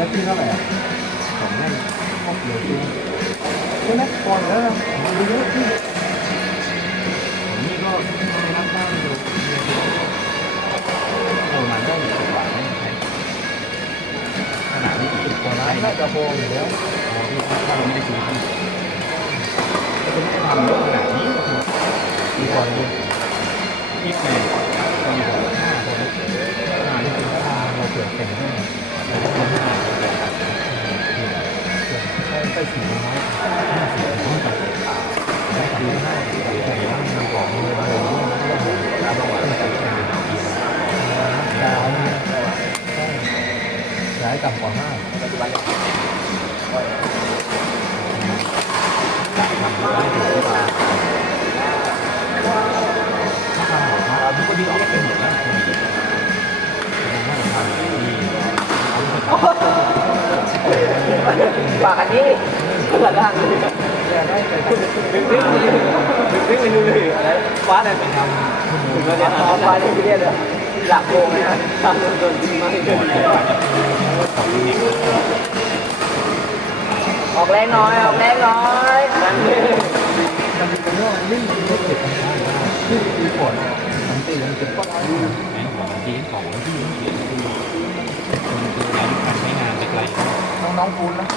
แล้วที่เท่าไหร่อะของนั่นโอ้เหลือตัวใช่ไหมพอแล้วนะดูเยอะที่ของนี่ก็ไม่รับบ้างอยู่เรามาได้กว่าไม่ใช่ขนาดนี้สิบกว่าล้านน่าจะพออยู่แล้วถ้าเราไม่ได้ซื้อที่ก็จะไม่ได้ทำเยอะขนาดนี้ก็คือดีกว่าเลยยี่สิบแปดปีหกห้าตอนนี้ห้านี่คือห้าเราเปลี่ยนเป็นให้ห้า สี่น้อยห้าสิบน้อยกว่ได้สี่ห้าสิบแต่ว่ามันบอกเลยว่าเราเราเราต้องใช้งานดาวเนี่ยย้ายต่ำกว่าห้าทุกคนที่ออกเป็นหมดแล้วน่าจะทำที่ปากอันนี้ หลังล่งดึงดึงดึงดึงดึงเลยอะไรฟ้าเนี่ยไปทำถึงเราจะทำฟ้าที่เรียกเลยหลักโกงนะทำโดนจริงมากออกแรงน้อย ออกแรงน้อยนั่นเลยมันเป็นเรื่องนิ่งไม่เจ็บกันได้ที่มีผลมันตีมันเจ็บก็ได้แม้ของที่ของที่ที่คือมันคือการใช้งานไกลน้องๆฟูนนะ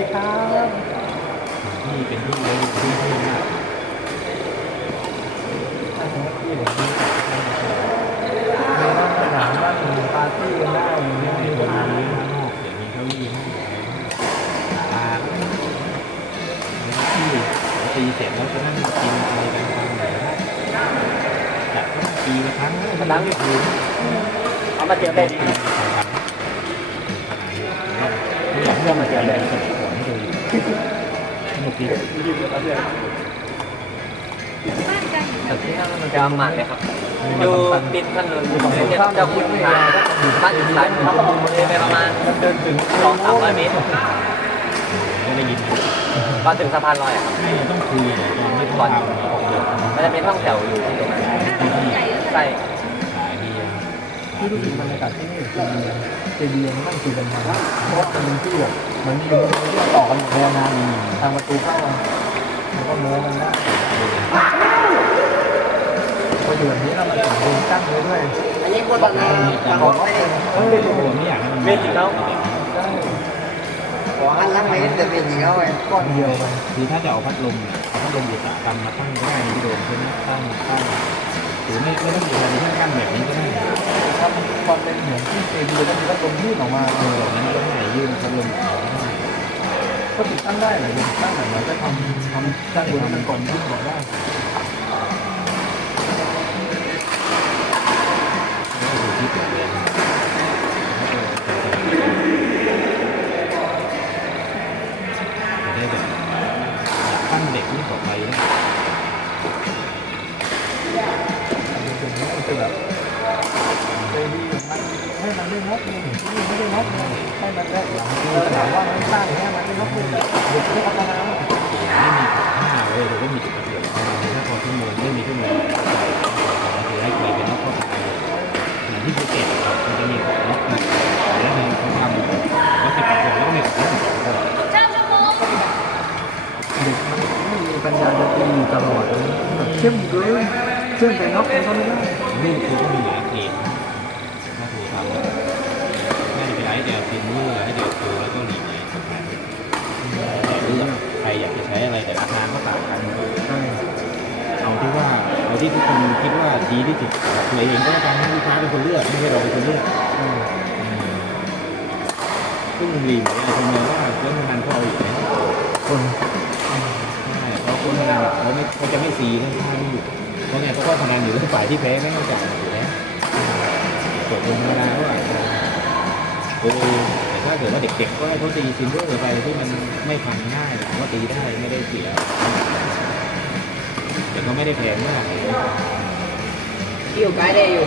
ดีครับที่เป็นที่เลยที่ที่มากที่เดี๋ยวนี้มีร้านอาหารบ้านปาร์ตี้กันได้อย่างเงี้ยในมีโรร้างนเรียนข้างนอกเดี๋ยวมีเก้าอี้ให้ตาที่ตีเสร็จแล้วจะนั่งกินอะไรกันตามไหนจัดปีละครั้งมันนั่งอยู่คืนเอามาเจอได้ดีไม่อยากเพื่อมาเจอแรง สนุกให้ดูสนุกดีบ้านกันอยู่แถวที่นั่นมันจะหมักเลยครับอยู่ติดถนนเนี่ยจะคุณมาบ้านอยู่สายเขาก็มุ่งเลยไปประมาณเดินถึงสองสามร้อยเมตรก็ได้ยินก่อนถึงสะพานลอยอะครับไม่ต้องคุยตอนไม่ต้องทำมันจะเป็นห้องแถวอยู่ที่ตรงนั้นใหญ่เลยใช่ขายดี ที่รู้สึกบรรยากาศที่นี่คือเจดีย์นั่งคุยกันมาเพราะว่าเป็นที่แบบเหมือนเป็นที่ต่อกันแรงงานทางประตูเข้ามาแล้วก็โม้กันได้พออยู่แบบนี้แล้วมันถึงโดนกั้นไว้ด้วยอันนี้คนตอนนั้นแต่ขอไม่เออผมไม่อยากให้มันเวทีเขาได้ขอหันหลังไปแต่เป็นจริงเขาไงก้อนเดียวไปคือถ้าจะเอาพัดลมเนี่ยพัดลมอุตสาหกรรมมาตั้งก็ได้ที่โดมใช่ไหมตั้งตั้ง หรือไม่ไม่ต้องมีการที่กั้นแบบนี้ก็ได้ครับความเป็นเหมือนที่เต็มเลยก็มีพัดลมยื่นออกมาเออแบบนั้นก็ไม่ยื่นพัดลมก็ติดตั้งได้หลายอย่ตั้งไหนเราจะทำทำตั้งบนนั้นก่อนยื่นก่อนได้ได้แบบตั้งเด็กนี่ต่อไปนะ tỉnh thì mình hay là lên hốt nhưng cũng không lên hốt hay là đây là đảo qua nó xa thì hay là lên hốt nhưng được cái bắt con áo Thank you. เชื่อมเชื่อมแต่นอกของเขาเนี่ย ลูกคือก็มีหลายเกรดถ้าถูทำน่าจะเป็นไอเดียฟินเวอร์ไอเดียโคแล้วก็หลีกเลยสุดท้ายแต่เลือกใครอยากจะใช้อะไรแต่ราคาก็ต่างกันใช่เอาที่ว่าเอาที่ทุกคนคิดว่าดีที่สุดตัวเองก็แล้วกันให้ลูกค้าเป็นคนเลือกไม่ใช่เราเป็นคนเลือกซึ่งรีมเนี่ยทำไมว่าเรื่องพนันเขาเอาอยู่ไหมคนใช่เพราะคนพนันเขาไม่เขาจะไม่ซีเรื่องค่านี่อยู่ เพราะไงเพราะว่าพนันอยู่ที่ฝ่ายที่แพ้ไม่ต้องจ่ายอยู่แล้วกดลงมาว่าเออแต่ถ้าเกิดว่าเด็กๆก็ให้เขาตีซินเวอร์ไปที่มันไม่พังง่ายผมว่าตีได้ไม่ได้เสียแต่ก็ไม่ได้แพงมากคิวกายได้อยู่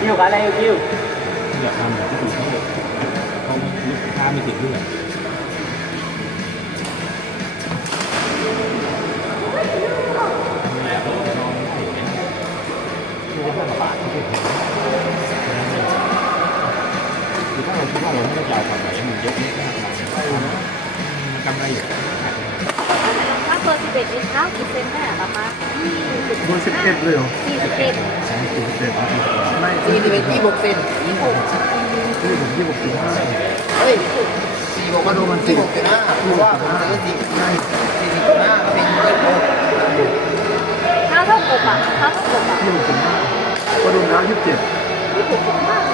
คิวกายได้อยู่คิวอยากทำแบบที่ถูกต้องเลยเขาลูกค้ามีสิทธิ์เลือกอยาก ถ้าเราคิดว่าเราไม่ได้จ่ายฝั่งไหนมันเยอะนิดมากมันกำไรอยู่ถ้าเบอร์สิบเอ็ดเอ็นเท้ากี่เซนได้อะประมาณยี่สิบเบอร์สิบเอ็ดเลยเหรอสี่สิบเอ็ดสองสิบเอ็ดไม่สี่สิบเอ็ดยี่หกเซนยี่หกที่ผมที่ผมถึงห้าเฮ้ยสี่หกมาดูมันสี่หกจุดห้าเพราะว่าผมซื้อสี่สี่สิบห้าเป็นเงินหกเท้าเท่ากับอะเท้าเท่ากับอะที่ผมถึงห้าก็ดูน้ำยี่สิบเจ็ดยี่หกมากเ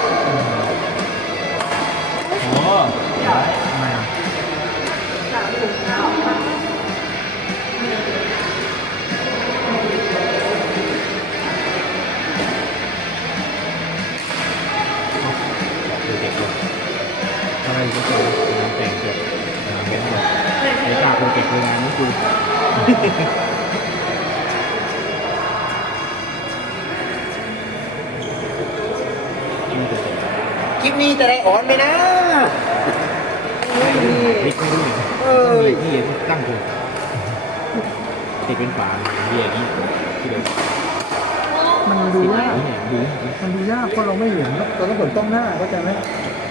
คลิปนี้จะได้อ่อนไหมนะพริกไม่รู้เอ้ยนี่ตั้งตัวติดเป็นฝาเบียร์นี้ที่เดิมมันดูติดยากเนี่ยดูมันดูยากเพราะเราไม่เห็นเราต้องเปิดกล้องหน้าเข้าใจไหม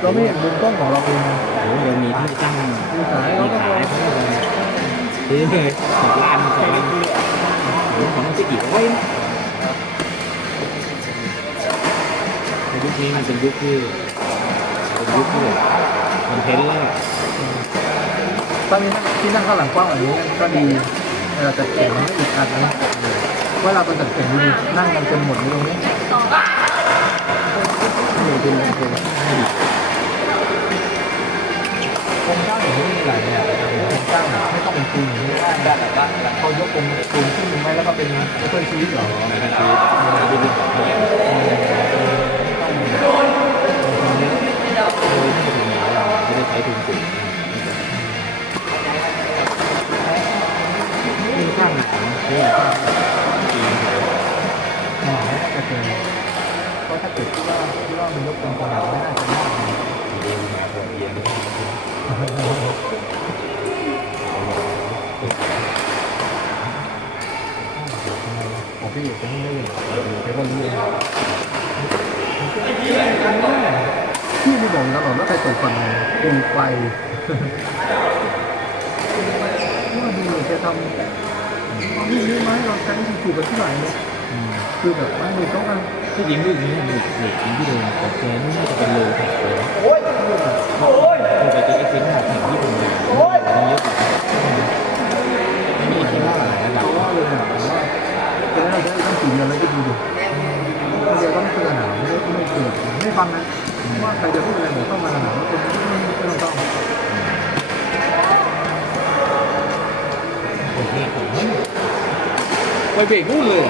เราไม่เห็นมุมกล้องของเราเองโอ้เรามีที่ตั้งมีขายมีเราก็ขายเพราะว่าซื้อเลยสองล้านสองล้านของมันจะกี่ไว้ในยุคนี้มันเป็นยุคที่เป็น ยุคที่แบบมันเพ้นแล้วตอนนี้ที่นั่งข้างหลังกว้างแบบนี้ก็ดีเวลาจัดเก็บมันไม่อึดอัดนะเวลาเราจัดเก็บดีนั่งกันจนหมดเลยตรงนี้ต่อนี่คือโครงโครงสร้างอย่างนี้มีหลายแบบโครงสร้างแบบไม่ต้องเป็นปูนอย่างนี้ได้ได้แบบว่าเขายกปูนปูนขึ้นไหมแล้วก็เป็นเพื่อนชีวิตเหรอในทางคือเป็นเรื่อ พี่ไม่บอกแล้วหรอว่าใครตกก่อนดูไฟว่าดูแกทำนี่นี่ไม้เราใช้ถูกกันที่ไหนเนี่ยคือแบบไม้มือต้องกันที่จริงลูกนี้เด็กเด็กที่โดนของแกนี่น่าจะเป็นโลแท็กเลยนะโอ้ยโอ้ยคือไปเจอเอ็กซ์เซนต์แท็กที่ผมเลยมันเยอะกว่าไม่มีที่ว่าอะไรระดับว่าเลยอะว่าจะได้เราได้ต้องสี่เดือนแล้วก็ดูดิเดี๋ยวต้องเตือนหนาวไม่ได้ไม่ เกิดไม่ฟังนะว่าใครจะพูดอะไรบอกต้องมาหนาวไม่ต้องไม่ต้องโอเคผมไปเบรกนู่นเลย